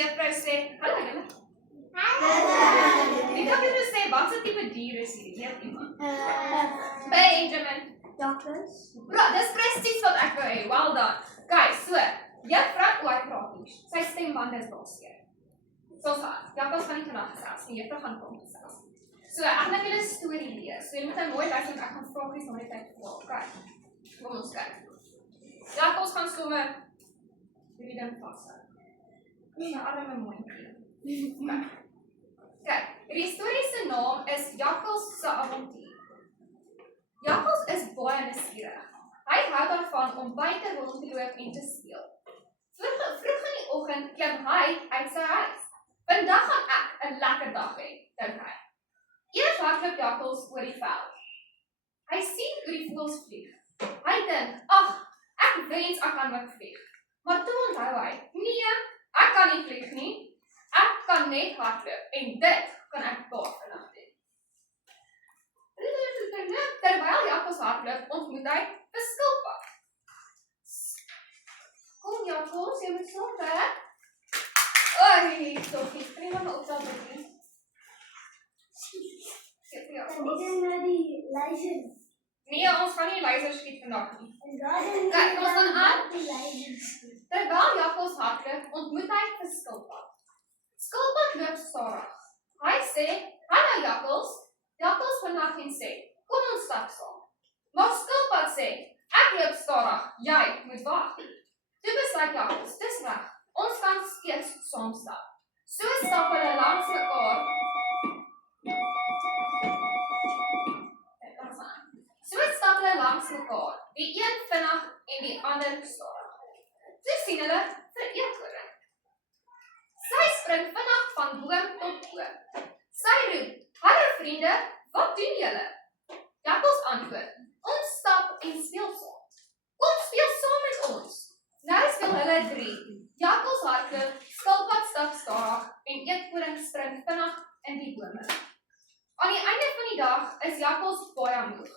juffrou sê, hallo julle. Die juffrou sê, wat se tipe dier is hierdie? Weet iemand? Benjamin. Jakkals. Dis presies wat ek wou hê. Well done. Guys, so, juffrou oor praat nie. Sy stembande is baie. Soos wat, jakkals gaan nie vandag gesels nie, juffrou gaan kom gesels. So, ek gaan julle 'n storie lees. So, jy moet nou mooi luister, ek gaan vragies na die tyd vra. Okay. Kom ons kyk. Jakkals gaan sommer hierdie ding vashou. Die arme mondjie. Kyk, hierdie storie se naam is Jakkals se avontuur. Jakkals is baie nuuskierig. Hy hou daarvan om buite rond te loop en te speel. Vroeg in die oggend klim hy uit sy huis. Vandag gaan ek 'n lekker dag hê, dink hy. Eers hardloop Jakkals oor die veld. Hy sien hoe die voëls vlieg. Hy dink, ag, ek wens ek kan ook vlieg. Maar toe onthou hy, nee, ek kan nie vlieg nie. Ek kan net hardloop en dit kan ek baie vinnig doen. Terwyl Jakkals hardloop, ontmoet hy 'n skilpad. Kom Jakkals, jy moet saam werk. Oei, Sophie, kan jy maar opstaan met my? Dit is nou die luister. Nee, ons gaan nie luister skiet vandag nie. Kyk, ons gaan aan. die luister. Terwyl Jakkals hardloop, ontmoet hy 'n skilpad. Skilpad loop stadig. Hy sê, hallo Jakkals. Jakkals vandag en sê, kom ons stap saam. Maar skilpad sê, ek loop stadig, jy moet wag. Toe besluit Jakkals, dis reg, ons kan steeds saam stap. So stap hulle langs mekaar. So stap hulle langs mekaar, die een vinnig en die ander stadig. Toe sien hulle vir eekhoring. Sy spring vinnig van boom tot boom. Sy roep, hallo vriende, wat doen julle? Jakkals antwoord, ons stap en speel saam. Kom speel saam met ons. Nou speel hulle 3. Jakkals hardloop, skilpad stap stadig en eekhoring spring vinnig in die bome. Aan die einde van die dag is Jakkals baie moeg.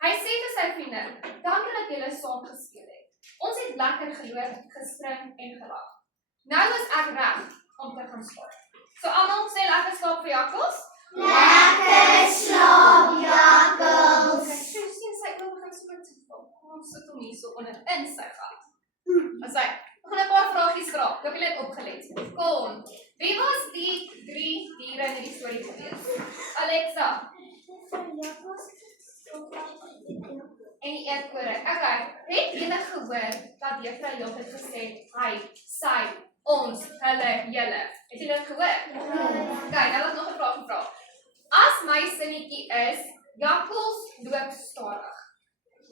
Hy sê vir sy vriende, dankie dat julle saam gespeel het. Ons het lekker geloop, gespring en gelag. Nou is ek reg om te gaan slaap. So almal sê lekker slaap vir Jakkals. Lekker slaap, Jakkals. Kyk, sien sy oë begin so met sy val. Kom sit hom hier so onder in sy gat. As hy, ek gaan 'n paar vragies vra. Ek hoop julle het opgelet. Kom. Wie was die 3 diere in hierdie storie gewees? Alexa. En die eekhoring. Okay, het julle gehoor dat juffrou heeltyd gesê hy, sy, ons, hulle, julle. Het julle dit gehoor? Okay, nou wil ek nog 'n vraag vra. As my sinnetjie is, Jakkals loop stadig.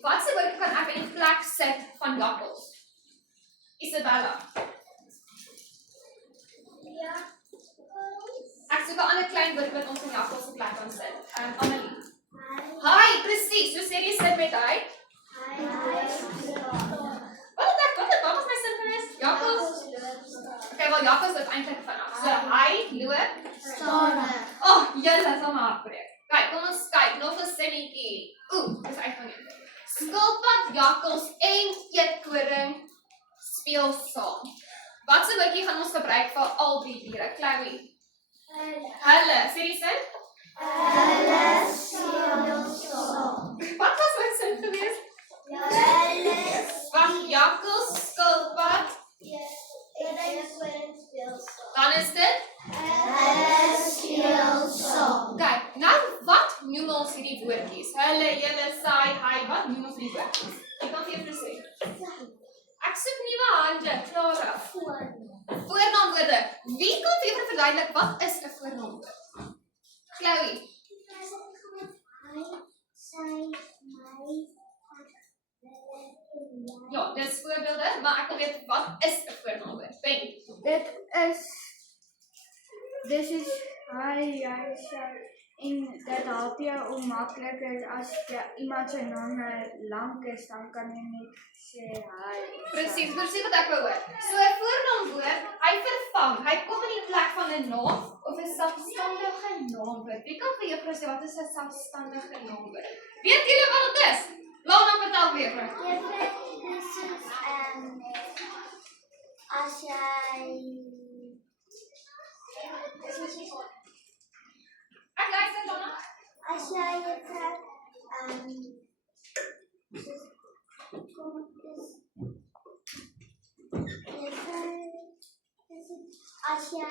Wat se woord kan ek in die plek sit van Jakkals? Isabella. Ja. Ek soek 'n ander klein woord wat ons in Jakkals se plek kan sit. Amelie. Hi, presies. So sê jy sit met hy. Wat was my sin gewees? Jakkals. Okay, wel Jakkals is eintlik vinnig. So hy loop Stadig. Julle sal my hart breek. Kyk, kom ons kyk, nog 'n sinnetjie. Dis uitgeneem. Skilpad, Jakkals en eekhoring speel saam. Wat se woordjie gaan ons gebruik vir al 3 diere? Chloe. Hulle, sê die sin? Hulle speel saam. Wat was my sin gewees? Van Jakkals, skilpad, dan is dit? Hulle speel saam. Kyk, nou wat noem ons hierdie woordjies? Hulle, julle, sy, hy, wat noem ons hierdie woordjies? Ek kan vir julle sê. Ek soek nuwe hande, Clara. Voornaamwoorde. Wie kan vir julle verduidelik wat is 'n voornaamwoord? Chloe. Ja, dis voorbeelde, maar ek wil weet wat is 'n voornaamwoord? Ben. Dis is hy, sy en dit help jou om makliker as iemand se naam lank is, dan kan jy net sê hy. Presies wat ek wou hoor. So 'n voornaamwoord, hy vervang, hy kom in die plek van 'n naam of 'n selfstandige naamwoord. Wie kan vir juffrou sê wat is 'n selfstandige naamwoord? Weet julle wat dit is? Lana, vertel vir juffrou. As jy Ek luister Donna. As jy dit trek, as jy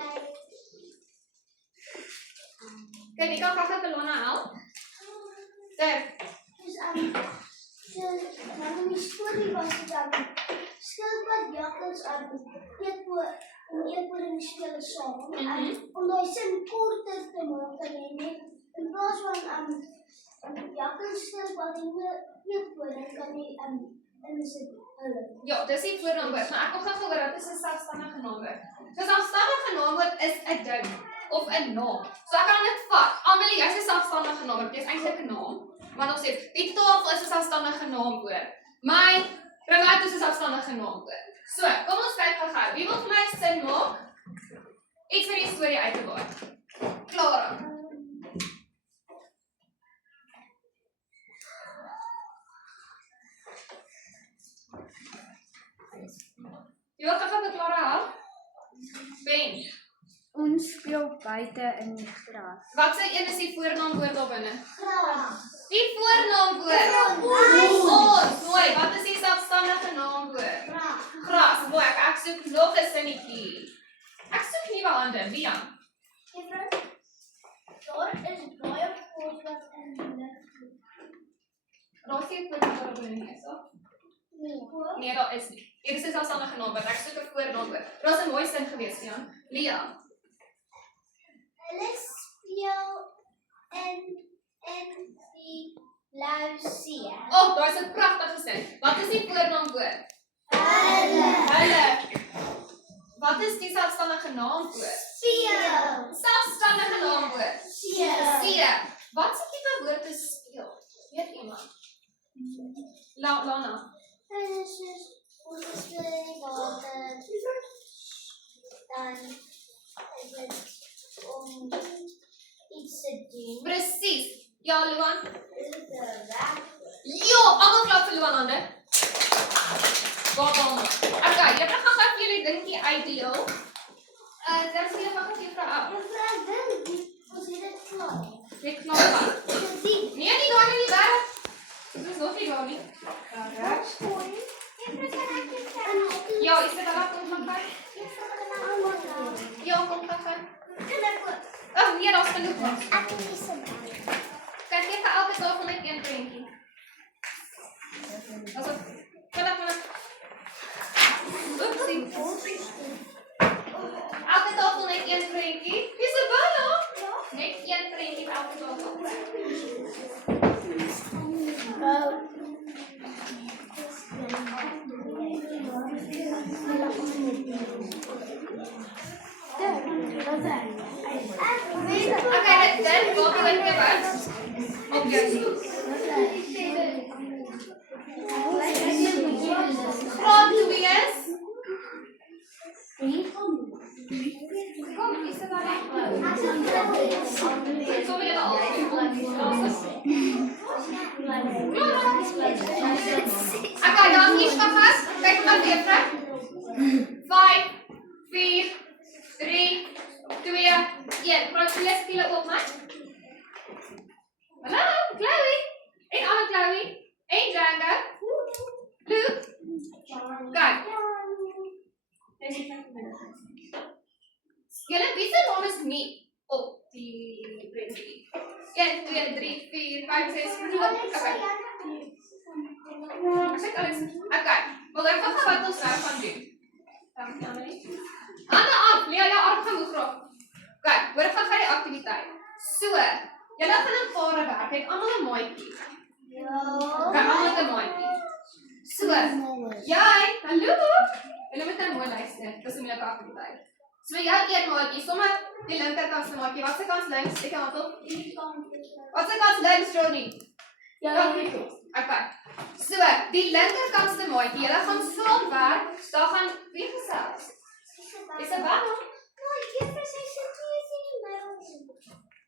Kyk, wie kan graag vir Lona help? Ter. dus dan die storie was dit skildpad jakkals eetporing speel saam om daai sin korter te maak kan jy net in plaas van jakkals skildpad en eetporing kan jy insit hulle. Ja, dis die voornaamwoord, maar ek wil gou hoor wat is 'n selfstandige naamwoord? So 'n selfstandige naamwoord is 'n ding of 'n naam. So ek kan dit vat. Amelie, jy's 'n selfstandige naamwoord. Dis eintlik 'n naam. Want ons sê die tafel is 'n selfstandige naamwoord. My remout is 'n selfstandige naamwoord. So, kom ons kyk gou. Wie wil vir my sin maak? Iets vir die storie uit te baai. Klaar. Jy wil gou vir Clara help? Ben. Ons speel buite in die gras. Wat se een is die voornaamwoord daar binne? Gras. Die voornaamwoord. Ons. Mooi. Wat is die selfstandige naamwoord? Gras. Gras. Mooi. Ek soek nog 'n sinnetjie. Ek soek nuwe hande. Wie dan? Juffrou, daar is baie kos wat in die lug vlieg. Raas jy voornaamwoord binne nie, is daar? Nee, daar is nie. Hier is 'n selfstandige naamwoord. Ek soek 'n voornaamwoord. Daar's 'n mooi sin gewees, Jan. Lia. Hulle speel in die blou see. Oh, daar's 'n pragtige sin. Wat is die voornaamwoord? Hulle Wat is die selfstandige naamwoord? speel. Selfstandige naamwoord. See. Wat se tipe woord is speel? Weet iemand? Lana. Hulle soos ons speel in die water. Dan is dit om iets te doen. Presies. Ja, Luan. Dit is 'n werk. Ja, almal klap vir Luan hande. Baie mooi. Okay, jy gaan gou vir julle dingetjie uitdeel. Dan sien jy van die vrou af. Juffrou, ek dink ons het dit klaar. Jy knap aan. Die Nee, nie daar in die berg. Dis is nog nie daar nie. Reg. Ja, is dit al kom van kyk? Ja, kom gou. Oh, nee, daar's genoeg kos. Kyk jy vir elke tafel net een prentjie. Asof vanaf. Oepsie. Elke tafel net een prentjie. Dis 'n baie. Net een prentjie vir elke tafel. Okay, dan Bobby wil jy wat? Op jou stoel. Graad 2 is. Kom, is dit daar? So wil jy al. Okay, dan hier vas. Kyk maar weer, vrou. 5 4 3 2 1. Praat jy skielik op my? Hallo, Chloe. En alle Chloe. En Django. Luke. Kyk. Julle wie se naam is nie op die prentjie? 1 2 3 4 5 6 7 8. Okay. Okay. Wil ek gou wat ons nou gaan doen? Dankie Annelie. Hande af, nee, jou arm gaan moeg raak. Okay, hoor gaan die aktiwiteit. So, julle gaan in pare werk, het almal 'n maatjie. Ja. Okay, almal het 'n maatjie. So, jy, hallo. Julle moet nou mooi luister. Dis 'n moeilike aktiwiteit. So jy een maatjie, sommer die linkerkant se maatjie. Wat se kant links? Ek gaan op. Wat se kant links, Johnny? Ja, okay. So, die linkerkant se maatjie, julle gaan saamwerk. Daar gaan wie gesels? Is dit waar?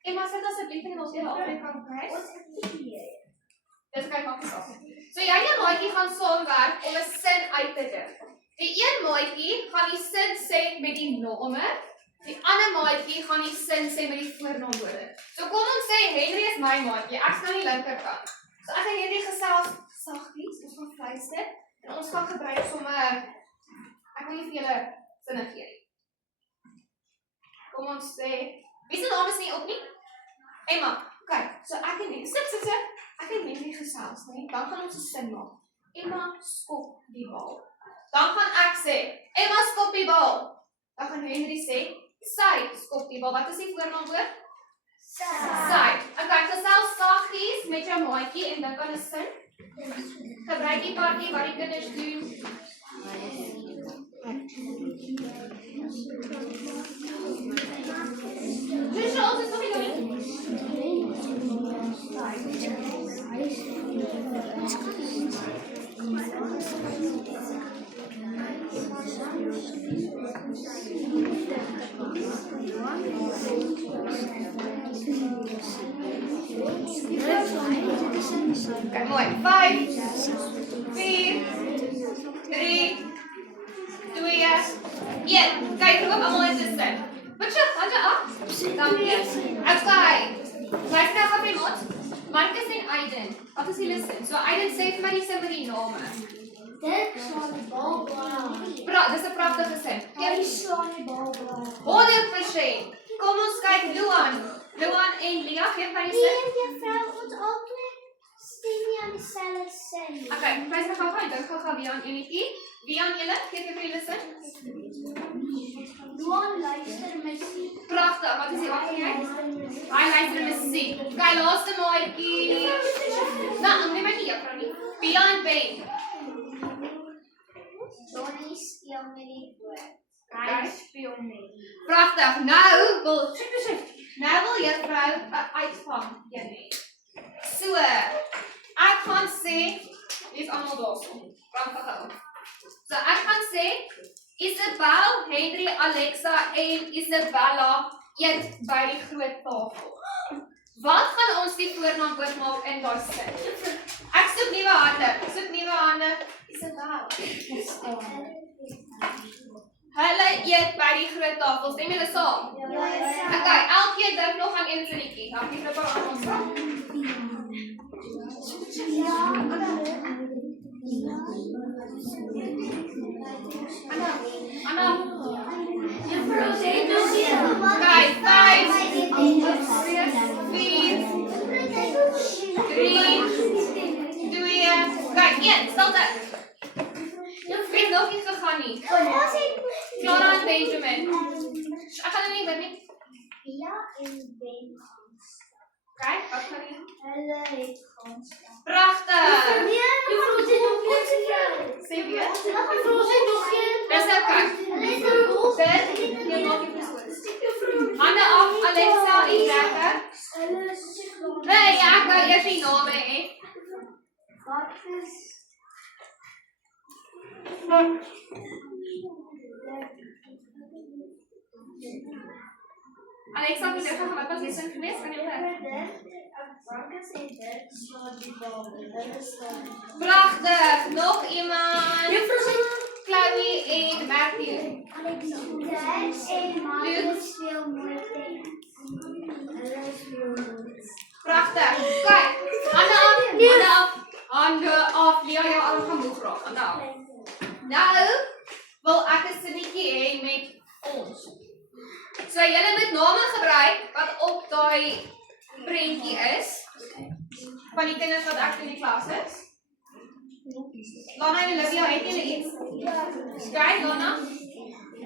Emma, sit asseblief in ons hele albei kan kry. Dis kyk maak gesels. So jy en jou maatjie gaan saamwerk om 'n sin uit te dink. Die een maatjie gaan die sin sê met die name Die ander maatjie gaan die sin sê met die voornaamwoorde. So kom ons sê Henry is my maatjie. Ek staan aan die linkerkant. So ek en Henry gesels saggies, ons gaan fluister en ons gaan gebruik sommer ek wil nie vir julle sinne gee nie. Kom ons sê, wie se naam is nie op nie? Emma. Kyk, so ek en Henry, sit. Ek en Henry gesels, nee. Dan gaan ons 'n sin maak. Emma skop die bal. Dan gaan ek sê, Emma skop die bal. Dan gaan Henry sê, sy skop die bal. Wat is die voornaamwoord? Sy. Okay, gesels saggies met jou maatjie en dink aan 'n sin. Gebruik die party wat die kinders doen. Dis al is nog nie okay, mooi. 5, 4, 3, 2, 1. Kyk, roep almal in die sin. Wat jy, af? Dankie. Okay. Lyk nou op die mat. Marcus en Aiden. Wat is julle sin? So Aiden sê vir my die sin met die name. Dit slaan die bal bly. Dis 'n pragtige sin. Hy slaan die bal bly. 100%. Kom ons kyk Luan. Luan en Lia gee my die sin. Nee, juffrou, ons albei stem nie aan dieselfde sin. Okay, prys nog gou, dink gou wie aan enetjie. Wie aan julle? Gee vir julle sin. Luan luister musiek. Pragtig. Wat is die wat jy? Hy luister musiek. Okay, laaste maatjie. Nou, nee my nie juffrou nie. Wie aan Ben? Donnie speel met die woord. Hy speel met. Pragtig. Nou wil Nou wil juffrou 'n uitvang gee net. So, ek gaan sê, dis almal daarso. Pragtig gou. So ek gaan sê Isabel, Henry, Alexa en Isabella eet by die groot tafel. Wat gaan ons die voornaamwoord maak in daai sin? Ek soek nuwe hande. Isabel. Hulle eet by die groot tafel. Stem julle saam? Okay, elkeen dink nog aan een sinnetjie. Dan kyk ek aan ons vraag. Anna. Juffrou sê dus Kyk, 5, 4, 3, 2, kyk, 1, stilte. Ek nog nie gegaan nie. Clara en Benjamin. Ek gaan nie weet nie. Pia en Ben. Kyk, wat gaan nie? Hulle het ons. Pragtig. Juffrou sê nog een. Sê weer. Juffrou sê nog een. Dis okay. Dit, jy maak die persoon. Hande af, Alexa en Jackie. Nee, ek wou eers die name hê. Wat is Alexa, jy sê wat was die sin gewees? Kan jy hoor? Marcus en dit slaan die bal. Pragtig. Nog iemand? Juffrou sê Chloe en Matthew. Dad en Marcus speel mooi tennis. Hulle speel mooi. Pragtig. Kyk, hande af. Lia, jou arm gaan moeg raak. Hande af. Nou wil ek 'n sinnetjie hê met ons. So julle moet name gebruik wat op daai prentjie is. Van die kinders wat ek in die klas is. Lana en Olivia, het julle iets? Skryf Lana.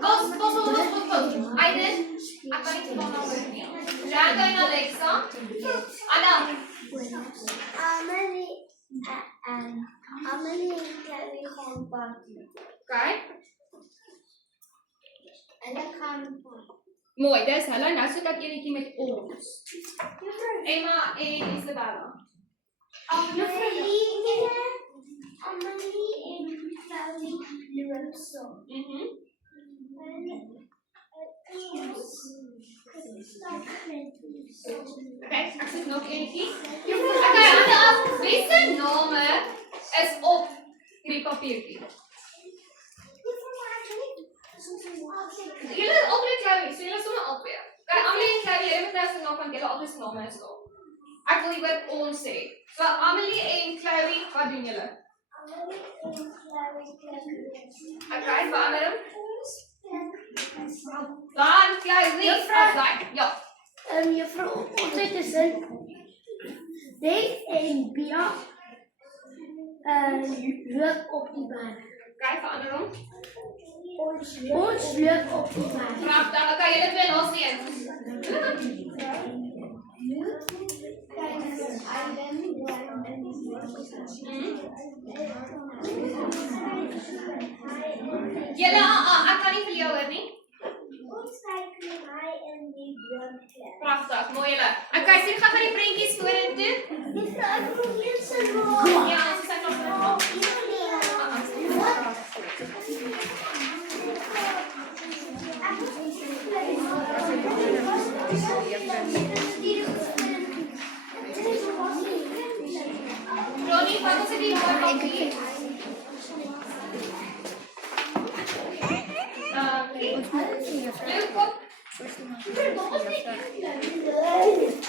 Pas. Aiden, ek kan nie Lana hoor nie. Jackie en Alexa. Anna. Amelie en Chloe gaan party. Okay. Hulle gaan Mooi, dis hulle. Nou soek ek enetjie met ons. Emma en Isabella. Amelie en Chloe loop so. Okay, ek soek nog enetjie. Okay, hande af. Wie se name is op hierdie papiertjie? Julle is albei Chloe, so julle is sommer julle altyd se name is daar. Ek wil liewer ons sê. So Amelie en Chloe, wat doen julle? Okay, verander hom. Dan Chloe, afdaai. Ja. Juffrou, ons het 'n sin. Dave en Bia loop op die berg. Okay, verander hom. Ons loop op die berg. Pragtig. Okay, julle twee laaste een. Julle, ek kan nie vir jou hoor nie. Pragtig, mooi julle. Okay, sien gaan die prentjies vorentoe. Ja, ons is nog Ronnie, wat is die woord hier? Leuk.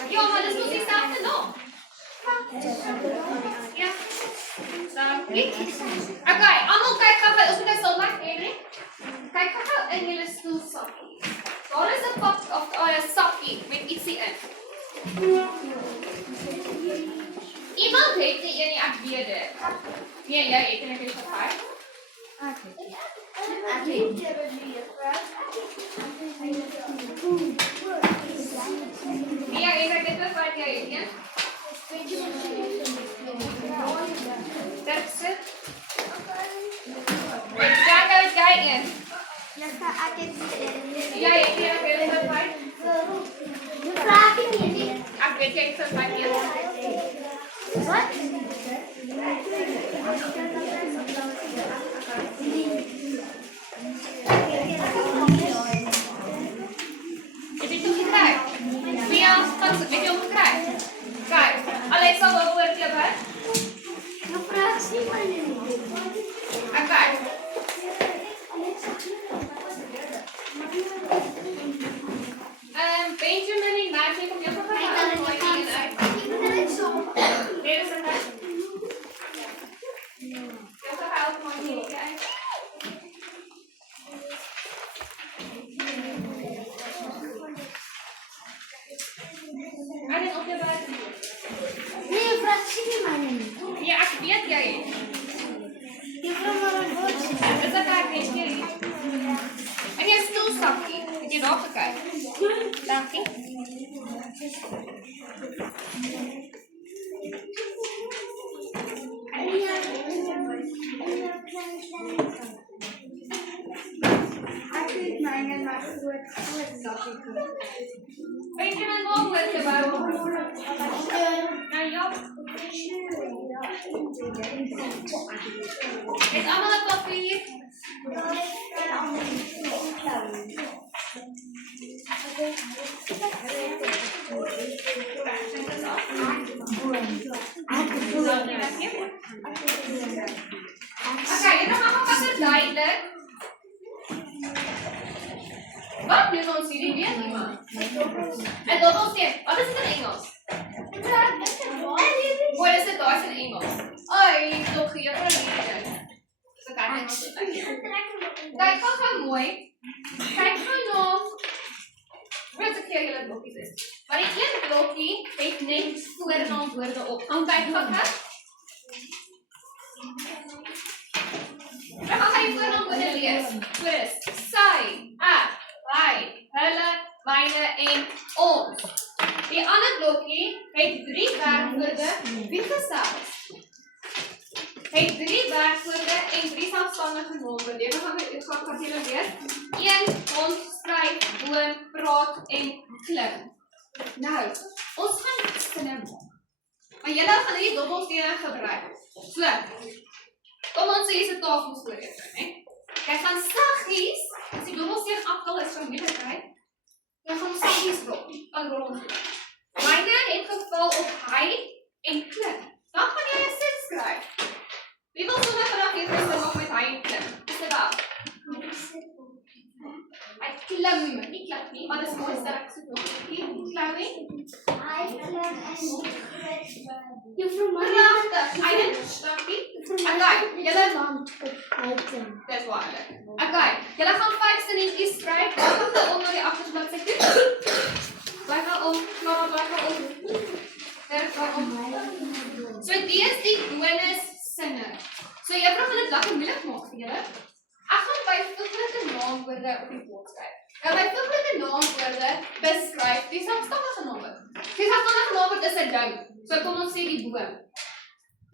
Ja, maar dis nog dieselfde naam. Ja. Dankie. Okay, almal kyk gou, ons moet nou stil maak, Henry. Kyk gou in julle stoelsakkie. Daar is 'n pak of 'n sakkie met ietsie in. Iemand het die een nie, ek weet dit. Nee, jy het net iets gehad. Nee, ek het dit wat jy het, ja? That's it. Daar gaan we kijken. Jij hebt hier nog heel veel tijd. Ik weet jij veel tijd hier. Wat? Heb je het nog gekregen? Via als het met je omkrijgen. Kijk, Alexa, wat wordt je bij? Oké. Benjamin en Maarten, kom je ook nog even uit? Nee, dat is een uit. Je hebt toch ook maar niet uit. En op je buiten. Nee, vraag zie maar niet. Ja, ik weet jij. Je vraagt maar een woord. Dus dat ga ik niet meer. En je stoelzakje. Heb je nog gekeken? Dank je. Benjamin, wat wordt er bij ons? Nou ja. Is allemaal het papier? Oké, dan gaan we pas duidelijk. Wat doen ons hier weer niemand? En dobbelsteen, wat is het in Engels? Wat is het daar in Engels? Oei, toch hier voor een zo kan Engels. Kijk, gaan mooi. Kijk nog. Wat een keer jullie blokjes is. Maar die een blokje heeft net voornaam woorden op. Gaan kijk, dan gaan we je voornaam woorden lezen. Dus, zij, ek, wij, hulle, myne en ons. Die ander blokkie het 3 werkwoorde wie gesels. Het 3 werkwoorde en 3 zelfstandige naamwoorde. Dan gaan we gaan julle weer. 1, ons, skryf, woon, praat en klim. Nou, ons gaan slim. Maar julle gaan hierdie dobbelstene gebruik. So, kom ons sê is 'n tafel voor jou, né? Jy gaan saggies, as die dobbelsteen afval is van moeilikheid, jy gaan saggies rol. Myne het geval op hy en klim. Dan gaan jy 'n sin skryf. Wie wil sommer vandag hier gesê maak met hy en klim? Dis dit daar. Hy klim nie klap nie, maar dis mooi sterk so nog. Hier klou nie. I klim en Juffrou Pragtig. Aiden, dankie. Okay, julle dis waar. Okay, julle gaan 5 sinnetjies skryf. Wat gaan julle onder die agtersbladsy toe? Bly gaan om, bly gaan om. Werk gaan om. So die is die bonus sinne. So juffrou gaan dit lekker moeilik maak vir julle. Ek gaan byvoeglike naamwoorde op die bord skryf. Nou byvoeglike naamwoorde beskryf die selfstandige naamwoord. Die selfstandige naamwoord is 'n ding. So kom ons sê die boom.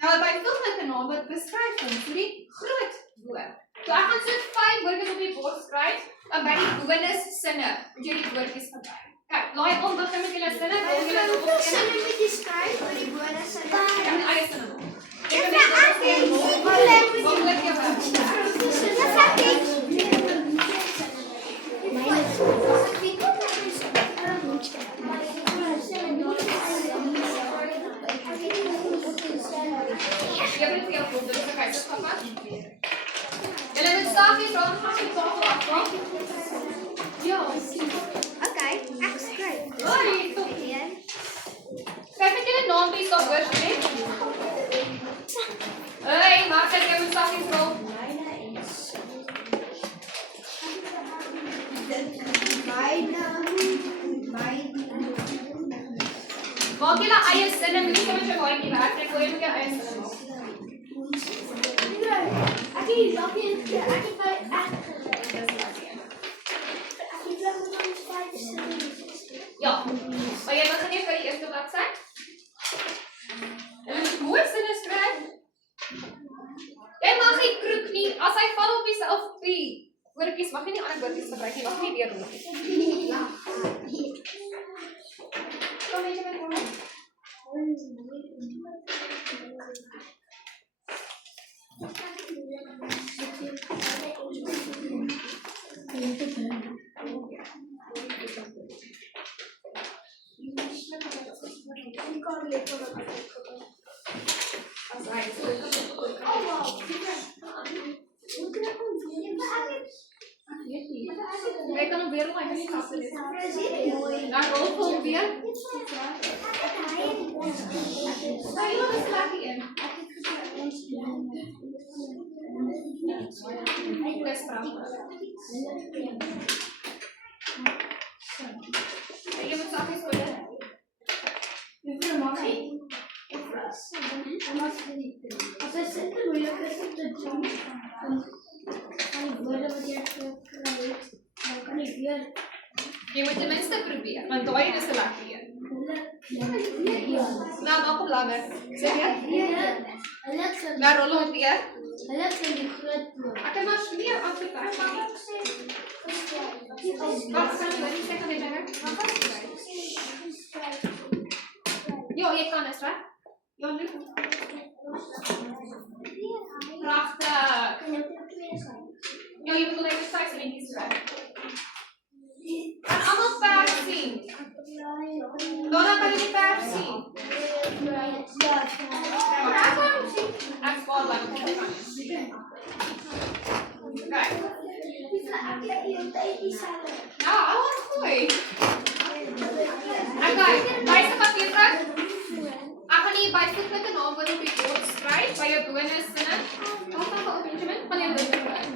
Nou byvoeglike naamwoord beskryf ons so die groot boom. So ek gaan so 5 woorde op die bord skryf en by die bonus sinne moet jy die woordjies gebruik. Kyk, laai om begin met julle sinne, dan julle op hoeveel sinne moet jy skryf vir die bonus sinne? Ja, met eie sinne maak. Okay, ek skryf. Kijk met jullie naampies op alsjeblieft. Hey, maak het jou sakjes rol. Maak jullie eie sinne, moet nie so met jou maatjie werk nie, wil jy met jou eie sinne maak. Ja, maar jy begin eers by die eerste bladsy. En jy moet mooi sinne skryf. Jy mag nie kroek nie, as hy val op jouself op die woordjies, mag jy nie ander woordjies gebruik nie, mag nie weer rol. Kom weet jy met hom. Jy kan hom weer rol, hy kan nie kaste nie. Dan rol vir hom weer. Nou, jy is lekker een. Dis pragtig. Jy moet sakkies gooi. Als hij zit er moeilijk is om te doen, dan kan ik woorden wat je hebt geleerd, dan kan ik weer. Jy moet ten minste probeer, want daai is 'n lekker een. Nou, maak hom langer. Sê weer. Nou rol hom weer. Ek kan maar smeer af te kyk. Wat gaan jy sê van die dinge? Ja, jy kan dit, reg? Ja, nu. Pragtig. Ja, jy moet net sê dat jy skryf. Kan almal pers sien? Donna, kan jy pers sien? Ek spaar lang. Ja, alles gooi. Okay, luister wat jy vra. Ek gaan hier byvoeglike naamwoorde op die bord skryf by jou bonus sinne. Wat gaan op Benjamin? Van jou bonus skryf.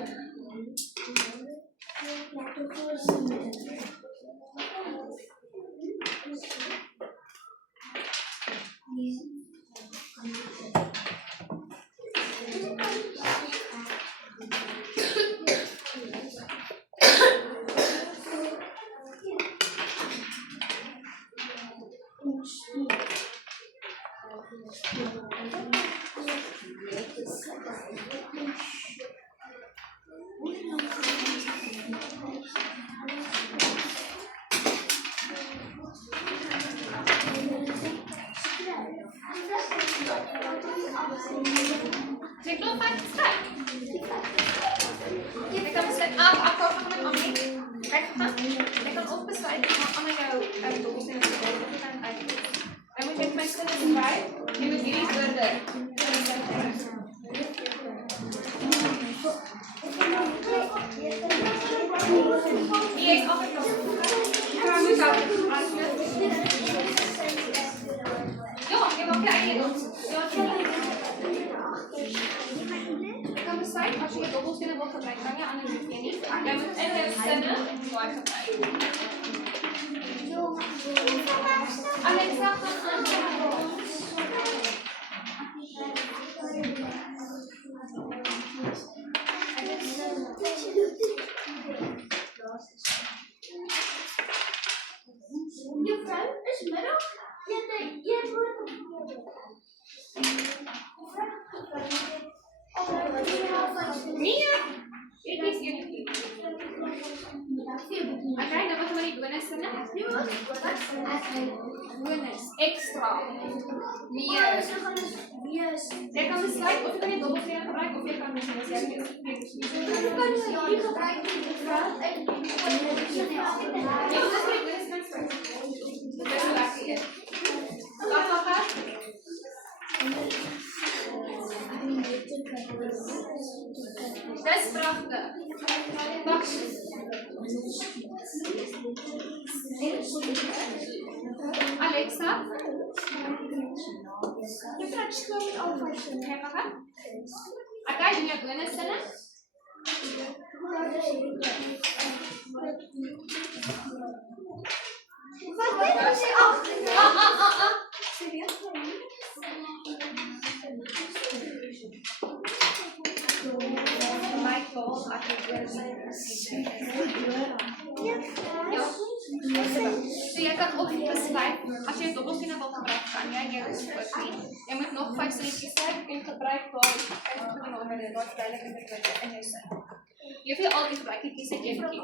Jy klop van skryf. Ek kan besluit af met Annie. Ek kan ook besluit om aan jou doelstelling te volg of kan uit. Jy moet net my sinne skryf. Jy moet hierdie woorde. Ja, je mag je eigen Ik kan besluiten als je je dobbelzinnen wil gebruiken, dan je anders doe je niet. Jij moet en je zinnen mooi gebruiken. Alexa, Juffrouw, is middag. Je wordt Mia, it is you. Oké, dan moeten we die bonus zinnen. Bonus, extra. Mia. Je kan besluiten of je kan je dobbelzinnen gebruiken of je kan dus Ja, dat is niet dat is lekker. Wat gaat dat? Dat is prachtig. Wacht. Alexa. Je vraagt gewoon over zijn hebben. Oké, doe je bonus zinnen? Michael, so jij kan ook besluiten, als je het dobbelzinnen wil gebruiken, kan jij hier dus ook niet. Je moet nog 5 zinnetjes schrijven en gebruik door 50 dingen onder de woord duidelijk in de kwijt en je zin. Je hoeft al die gebruiken, ik kies het even keer.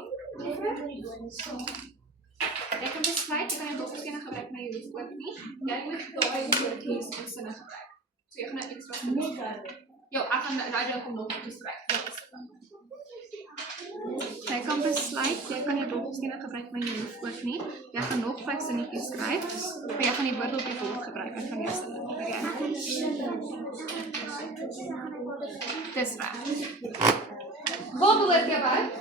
Jij kan besluiten, je kan je dobbelzinnen gebruiken, maar je hoeft ook niet. Jij moet door je kies en zinnen gebruiken. So je gaat extra zinnen. Jo, ik ga daar om nog te schrijven. Jij kan besluiten, jij kan je dobbelzinnen gebruiken, maar je hoeft ook niet. Jij gaat nog 5 zinnetjes schrijven, maar jij gaat die woord op je woord gebruiken van je zinnen. Het is waar. Babbel het je bij?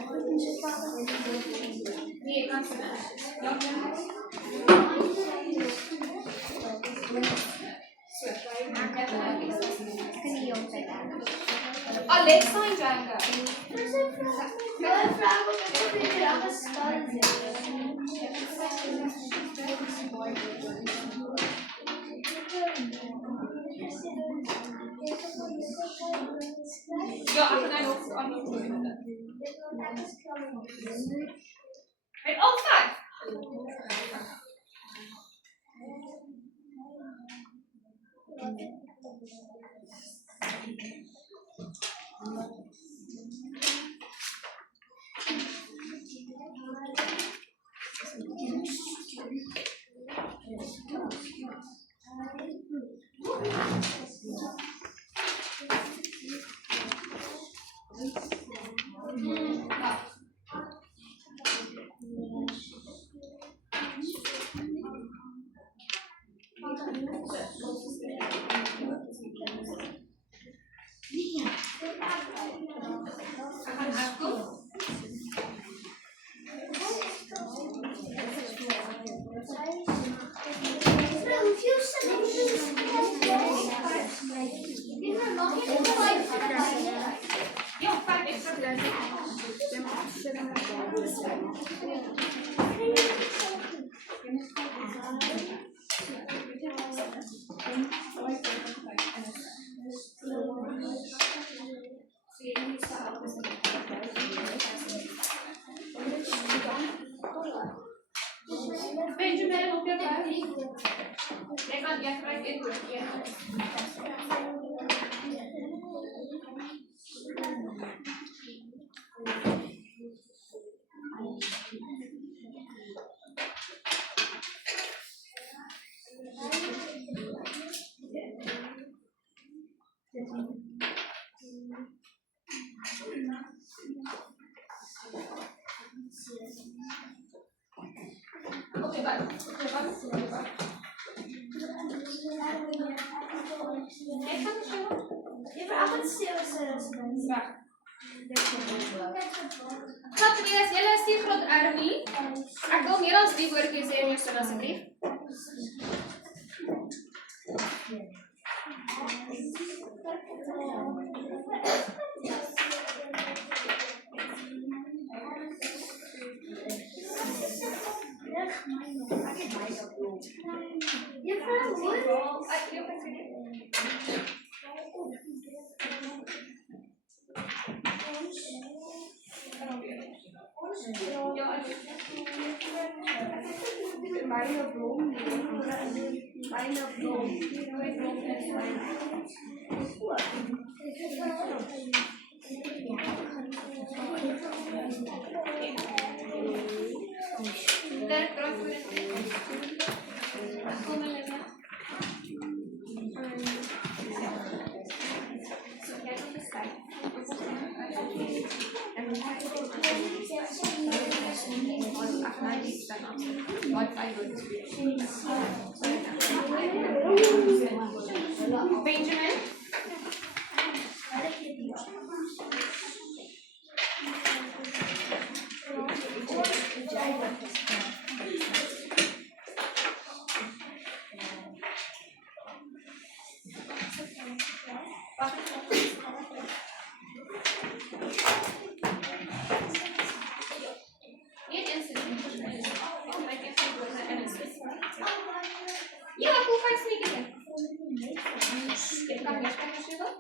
Nee, ik kan het niet. Alexa en Django. Ja, ik ga nog aan het doen. Met al 5. Benjamin, op je buik. Jij gebruikt input. Op je buik. Jij gaat het zo. Je vraagt het stil. Ja. Gaat Matthias, julle is die groot R nie. Ek wil meer as die woordjies hê in jou sin asseblief. Meine Blumen. Meine Blumen. Daar praat voor het. Kom Olivia. So, jy kan besluit. Benjamin. Ja, hoe ga je sneaken? Kan je spelen?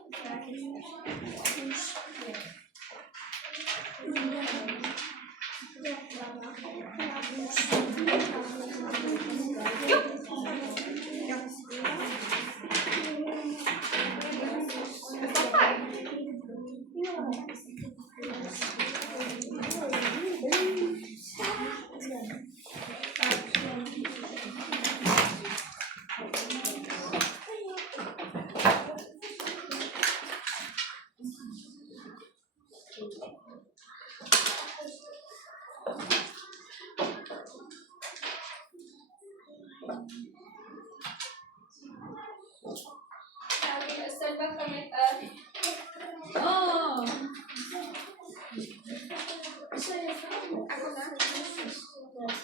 Oh.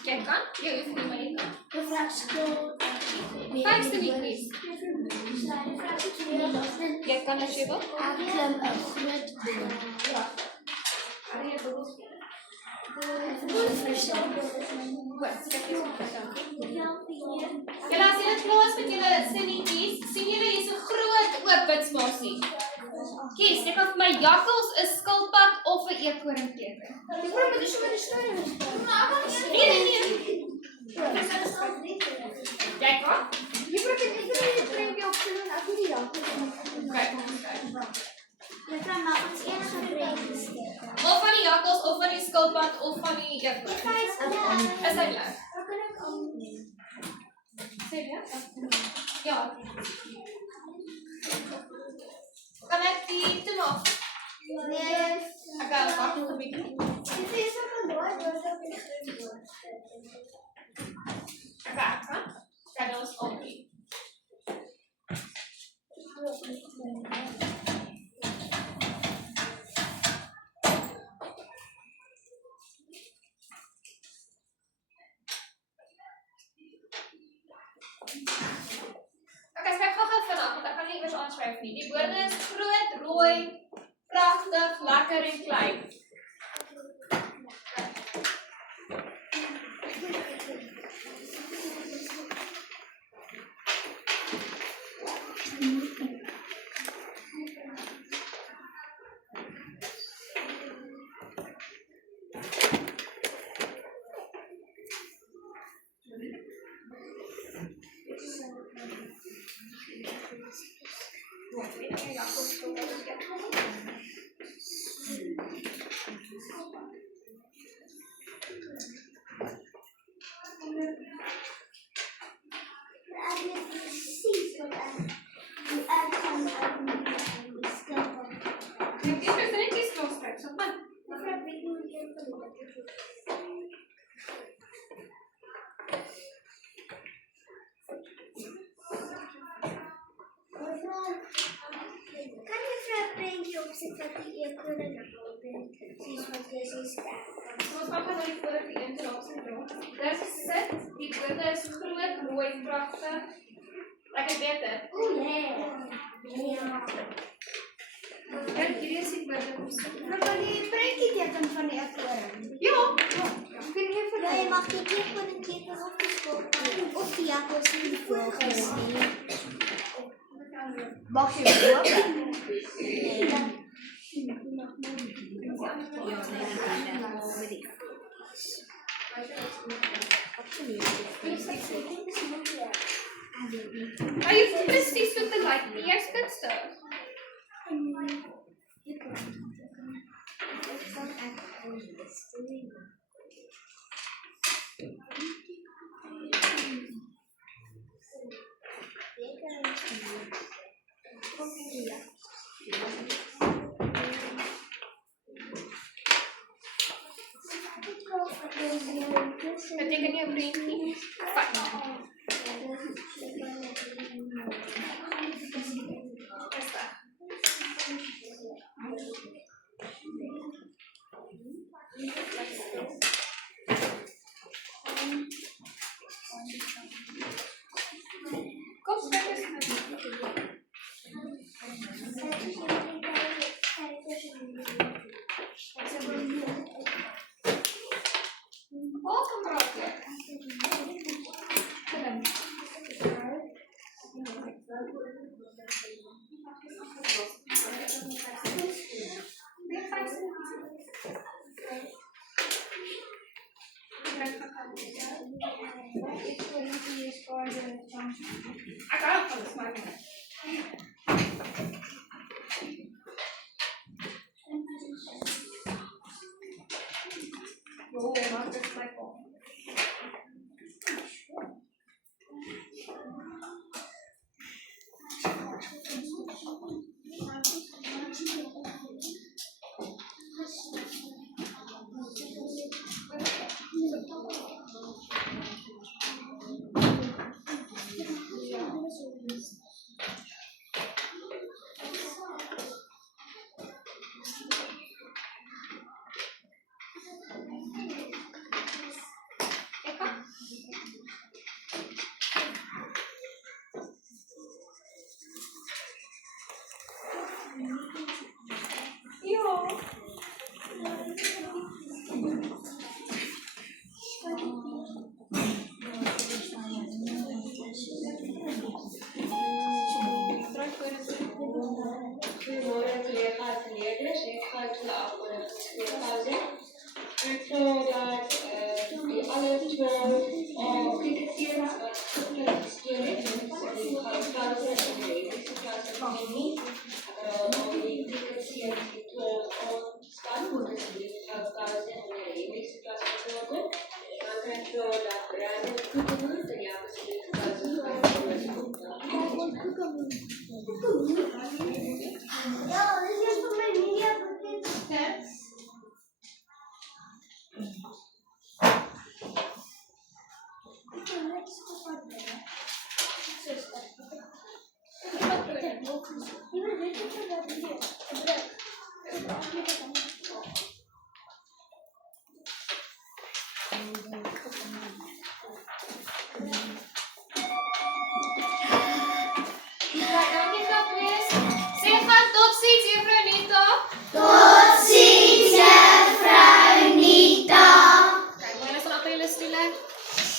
Kijk kan? Ja, je hoeft niet meer in. De vraag is Vijfste niet, please. Jij kan als je wil. Klem een groot ding. Julle as julle klaar is met julle sinnetjies, sien julle hier's 'n groot oop spasie. Kies, jy kan vir my jakkals, 'n skilpad of 'n eekhoorn teken. Ik wil met de story Nee. Jy kan? Je moet het niet doen, je brengt je op zullen naar video. Kyk, kom ons kyk. Mevrouw, maar ons enige brengt. Of van die jakkals, of van die skilpad, of van die eekhoorn. Is hy klaar? Waar kan ik ook? Sê jy? Ja. Kan ek die toemaak? Nee. Ek gaan wag nog 'n bietjie. Dit is ook een woord, dat is ook een groot woord. Ek gaan, hè? Kyk, ons op nie. Okay, skryf gou-gou vinnig, want ek kan nie eers aanskryf nie. Die woorde is groot, rooi, pragtig, lekker en klein. Precies wat die uitgang Ek dink dit is net iets losgekry, so man. Mevrouw, weet je hoe ik het kan? Kan je mevrouw een printje opzetten dat die eekhoorn naar boven bent? Precies wat je zo staat. Dis sit, die boorde is groot, mooi, pragtig. Ek het weet dit. O nee. Ja. Kyk, hierdie is die boorde kom sit. Nou kan die prentjie teken van die ekkoring. Ja, ek weet nie vir Jy mag nie keer van 'n teken op die skop of die jakkals in die voëls nie. Mag jy hoop? Maar jy voel presies wat te lyk nie, jy's kunstig. Beteken nie 'n prentjie. Fyn. Kom, skryf eens met my. Welkom, broodje. Ek hou van dit, maar maar dit is my kom. Goedemorgen collega's en leerders. Ik ga het de afgelopen pauze. Ik geloof dat die alle 12 cricketteams wat gepresteerd heeft. Die gaan pauze en de eerste klasse van Mini. Die cricketteams die 12 staan, moeten ze die gaan pauze en de eerste klasse verlopen. Dan krijg je dat raden goed te doen. En ja, dus die pauze gaan Ja, dit is voor mijn media bekend. Ik heb niks gevonden. Zuster. Ik heb ook gezien. Je weet niet wat dat is.